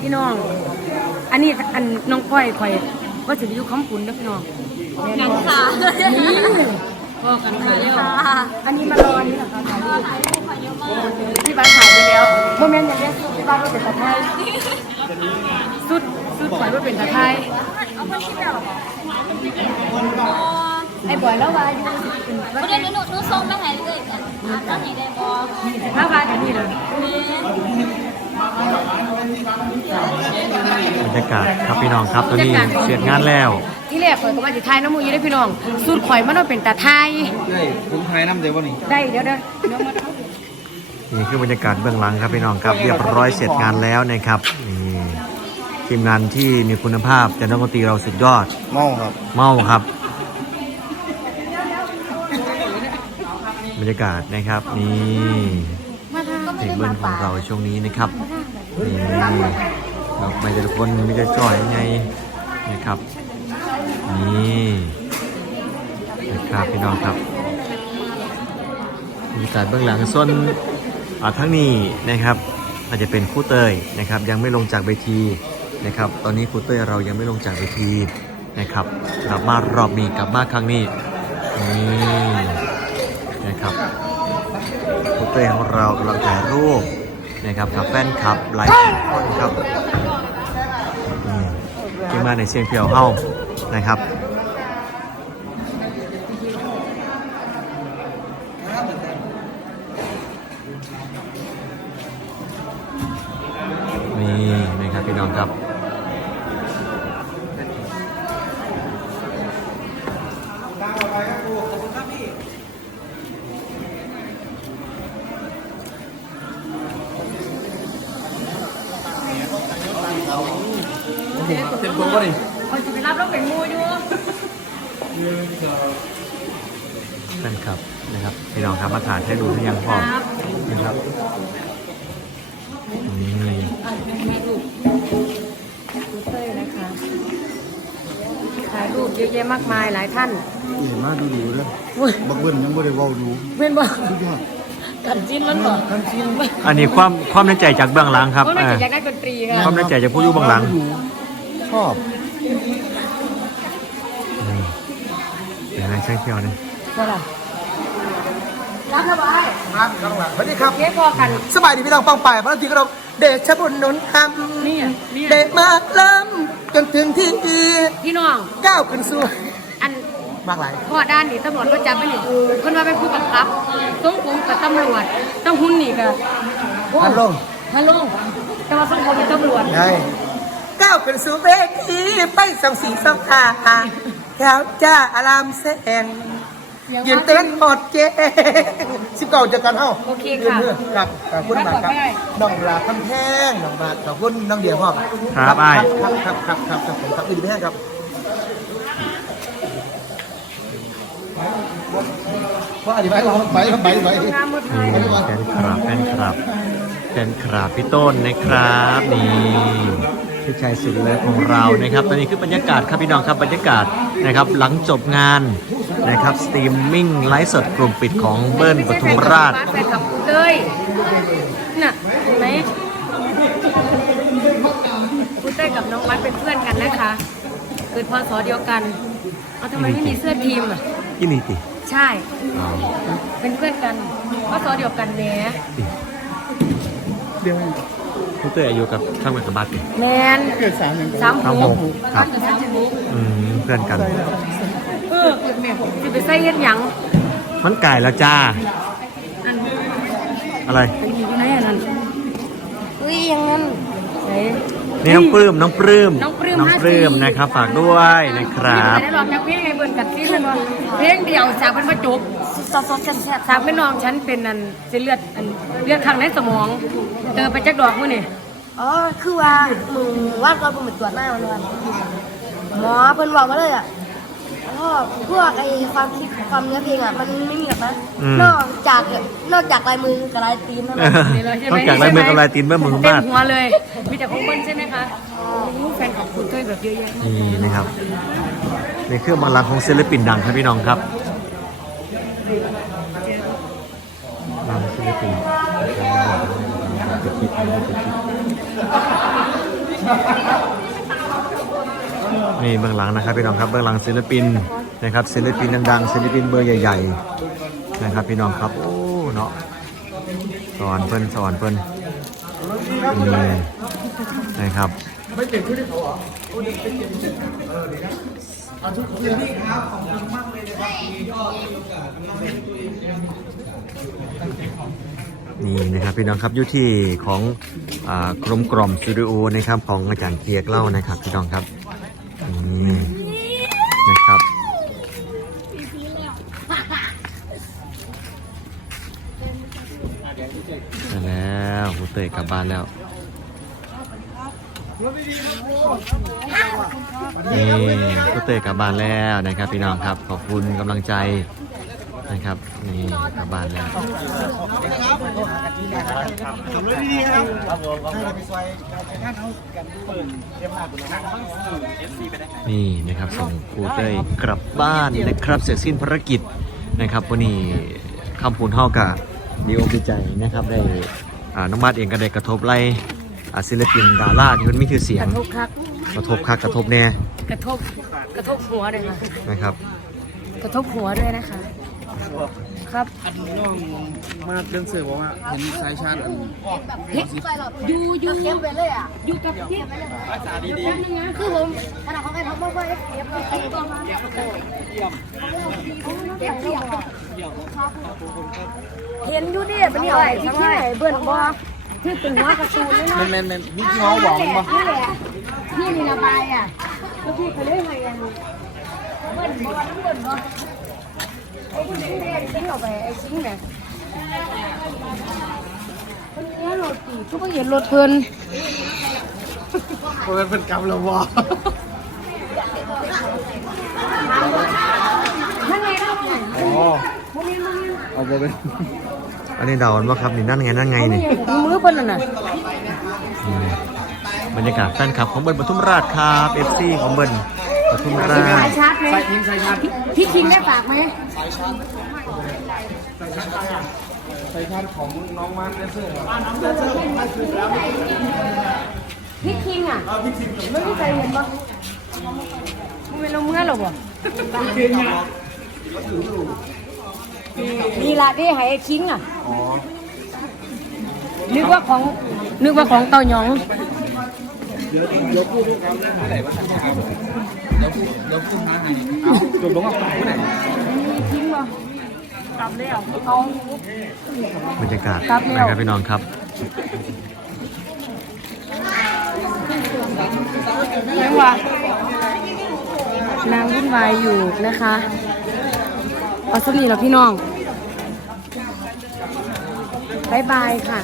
พี่น้อง อันนี้อันน้องก้อยข่อยว่าจะไปอยู่คำปุ่นเด้อพี่น้องงั้นค่ะนี่พอกันค่ะเร็วอันนี้มารออันนี้เหรอคะที่บ้านถ่ายไปแล้วโมเมนต์อย่างนี้ที่บ้านว่าเป็นตะไคร้สุดสุดข่อยว่าเป็นตะไคร้เอาคนคิดแบบ ไอ้บอยแล้วว่าอยู่ประเด็นหนูหนูส่งไปให้เลยจ้ะตอนไหนได้บอถ้าว่าอันนี้เลยบรรยากาศครับพี่น้องครับตอนนี้เสร็จงานแล้ว ที่แรกข่อยก็ว่าสิทายน้ำมูยี่ได้อพี่น้องสุดข่อยมันต้องเป็นตะไคร้ได้ผมไทยน้ำเดียววะนี่ได้เดี๋ยวเด้อเดี๋ยวมาเอานี่คือบรรยากาศเบื้องหลังครับพี่น้องครับ เรียบร้อยเสร็จงานแล้วนะครับนี่ทีมงานที่มีคุณภาพแต่นักดนตรีเราสุดยอด เมาครับ เมาครับ บรรยากาศนะครับนี่เพลงเบิ้ลของเราช่วงนี้นะครับนี่ดอกไม้แต่ละคนไม่จะจ่อยยังไงนะครับนี่นะครับพี่น้องครับบรรยากาศเบื้องหลังส่วนทั้งนี้นะครับอาจจะเป็นคู่เตยนะครับ ยังไม่ลงจากเวทีนะครับ ตอนนี้คู่เตยเรายังไม่ลงจากเวทีนะครับกลับมารอบนี้กลับมาครั้งนี้นี่ นะครับครู่เตยของเรากำลังถ่ายรูปนะครับกับแฟนคลับหลายคนครับที่มาในเสียงเพียวเฮ้านะครับนี่นะครับพี่น้องครับ เต็มตัววะนี่ข่อยจะไปรับแล้วเป็นมูอยู่แฟนคลับนะครับพี่น้องครับมาถ่ายให้ดูที่ยังพร้อมนะครับนี่ดูเต้ยนะคะถ่ายรูปเยอะแยะมากมายหลายท่านเอ๋มาดูดูเลยอุ้ยบักเบิ้ลยังไม่ได้เว้าดูเว้นบ่สุดยอดกันจิ้นแล้วบ่ท่านซีนอันนี้ความความในใจจากเบื้องหลังครับเพราะเอเราอจะอยากได้ดนตรีค่ะความในใจจากผู้อยู่เบื้องหลังช อบนี่เป็นอะไรใช่เที่ยวเนี่ยก็ล่ะรับสบายครับข้างหลังสวัสดีครับเย้พอกัน สบายดีพี่น้องปังป่ายพระทีกระเดชบุญหนุนธรรมนี่อะนี่เดอะชมาเริ่มจนถึงที่พี่น้องก้าวขึ้นสู่อันมากหลายพ่อด้านนี่ตำรวจก็จับไปนี่คนว่าเป็นผู้บังคับต้องผมกับตำรวจต้องหุ่นนี่ก็โอ้พันลงฮัลโหลแต่ว่าต้องผมเป็นตำรวจได้ ก้าวขึ้นสู่เวทีไปสองสีสองตาแถวจ้าอารามแสงยืนเต้นหอดเจสิบเก้าเจอกันเฮ้าโอเคค่ะครับขอบคุณมากครับน้องลาคำแพงน้องบาทขอบคุณน้องเดียวพ่อครับอ้ายครับครับครับครับครับผมครับดีแม่ครับว่าอธิบายเราไปไปไปงามหมดเลนี่ยแฟนคลับแฟนคลับแฟนคลับพี่ต้นนะครับนี่ พี่ชายสุดเลิศของเรานะครับตอนนี้คือบรรยากาศครับพี่น้องครับบรรยากาศนะครับหลังจบงานนะครับสตรีมมิ่งไลฟ์สดกลุ่มปิดของเบิ้ลปทุมราชแฟนกับกูเลยน่ะเห็นไหมกูเต้ยกับน้องวัดเป็นเพื่อนกันนะคะเกิดพศเดียวกันเอาทำไมไม่มีเสื้อทีมอะยินดีติใช่ เป็นเพื่อนกันพศเดียวกันแหน่เดี๋ยว คุณเต้ยอายุกับช่างเป็นสมบัติติแมนเกิดสามอย่างสามสามหหกกครับสามหกอืมเพื่อนกัน เออจะไปใส่เฮ็ดหยังมันไก่แล้วจ้าอันอะไรอยู่ไหนอันนั้นอุ้ยยังงั้นไหน นี่น้องปลื้มน้องปลื้มน้องปลื้มน้องปลื้ม54นะครับ ฝากด้วยนะครับ ได้ลองจากเพลงไงเบิร์นกัดซีเลยว่าเพลงเดียวจากเป็นประจุก ซอฟต์แซ่บจากเป็นน้องฉันเป็นอันเส้นเลือดอันเลือดข้างในสมองเจอไปจักดอกมื้อนี่อ๋อคือว่ามึงว่าตอนมึงไปตรวจหน้ามันวันหมอเพิ่นบอกมาเลยอะก็พวกไอ้ความคิดความเนื้อเพลงอะมันไม่มีหรอกนะอืมนอกจากนอกจากลายมือกับลายตีนเท่าเอนั้นอต้องจากลายมือกับลายตีนเมื่อมือเต็มมากหัวเลยมีแต่ของเบิ้ลใช่ไหมคะโอ้แฟนของคุณเต้ยแบบเยอะแยะมากนี่นะครับในเครื่องบังลังก์ของศิลปินดังครับพี่น้องครับ ที่ไม่เป็นอาจจะคิดไม่จะคิดนี่เบื้องหลังนะครับพี่น้องครับเบื้องหลังศิลปินนะครับศิลปินดังๆศิลปินเบอร์ใหญ่ ๆ นะครับพี่น้องครับโอ้เนาะสอนเพิ่นสอนเพิ่นนี่นะครับไม่เก็บที่เขาเหรอเออดีนะเอาทุกคนเลยพี่ครับขอบคุณมากเลยนะครับที่ยอดโอกาส นี่นะครับพี่น้องครับอยู่ที่ของอกรมกล่อมสตูดิโอนะครับของอาจารย์เกียกเล่านะครับพี่น้องครับนี่นะครับแล้วหูเตยกลับบ้านแล้วนี่หูเตยกลับบ้านแล้วนะครับพี่น้องครับขอบคุณกำลังใจ นะครับนี่กลับบ้านแล้วนี่นะครับส่งครูเต้ยกลับบ้านนะครับ เสร็จสิ้นภารกิจนะครับวันนี้คำพูนเท่ากับดีอกดีใจนะครับได้อ่าน้องมาดเองก็ได้กระทบไล่อ่าศิลปินดาราที่มันมีชื่อเสียกงระทบคักกระทบคักกระทบแน่กระทบกระทบหัวเลยค่ะนะครับ กระทบหัวด้วยนะคะ ครับน้องมาเดินเสือบอกว่าเห็นสายชาร์จอันยูยูเข้มไปเลยอะยูกับที่คือผมขนาดเขาไปทำบ้างว่าเอฟเอฟเอฟตัวมาเห็นอยู่ดิเป็นยังไงที่ไหนเบิ่นบ่ที่ตึงหัวกระตูนเลยเนาะแมนแมนแมนนี่ที่เขาบอกมันปะนี่แหละพี่มีระบายอะก็พี่เขาเล่นไงกันเบิ่นบ่น้ำเบิ่นบ่ ไอ้ที่นี่เนี่ยทิ้งออกไปไอ้ทิ้งเนี่ยคนนี้รถตีทุกคนเห็นรถเพิ่นเพราะมันเป็นกรรมละวะนั่นไงนั่นไงอ๋อเอาไปเป็นอันนี้เดาว่าครับนี่นั่นไงนั่นไงนี่มือเพิ่นน่ะน่ะอืมบรรยากาศแฟนคลับของเบิร์นปทุมราชครับเอฟซีของเบิร์นป ทุมราสาชยชาร์จไหมใส่ทิ้งสายชาร์จพี่คิงได้ฝากไหมสายชาร์จของน้องมาร์คเดนเซอร์พี่คิงอะไม่มีใครเห็นปะมันเป็นเราเมื่อหรอบ่นี่ละที่ให้ไอ้คิงอะอ๋อนึกว่าของนึกว่าของเต่าหยองเดี๋ยวเดี๋ยวพูดทุกคำนะเท่าไหร่วะ เดี๋ยวพูดเดี๋ยวพูดหาให้เอาจบลงว่าเท่าไหร่คิงบ่กลับแล้วเอาบรรยากาศครับเร็วนะครับพี่น้องครับเรียกว่านางวุ่นวายอยู่นะคะเอาสนีแล้วพี่น้องบายบายค่ะ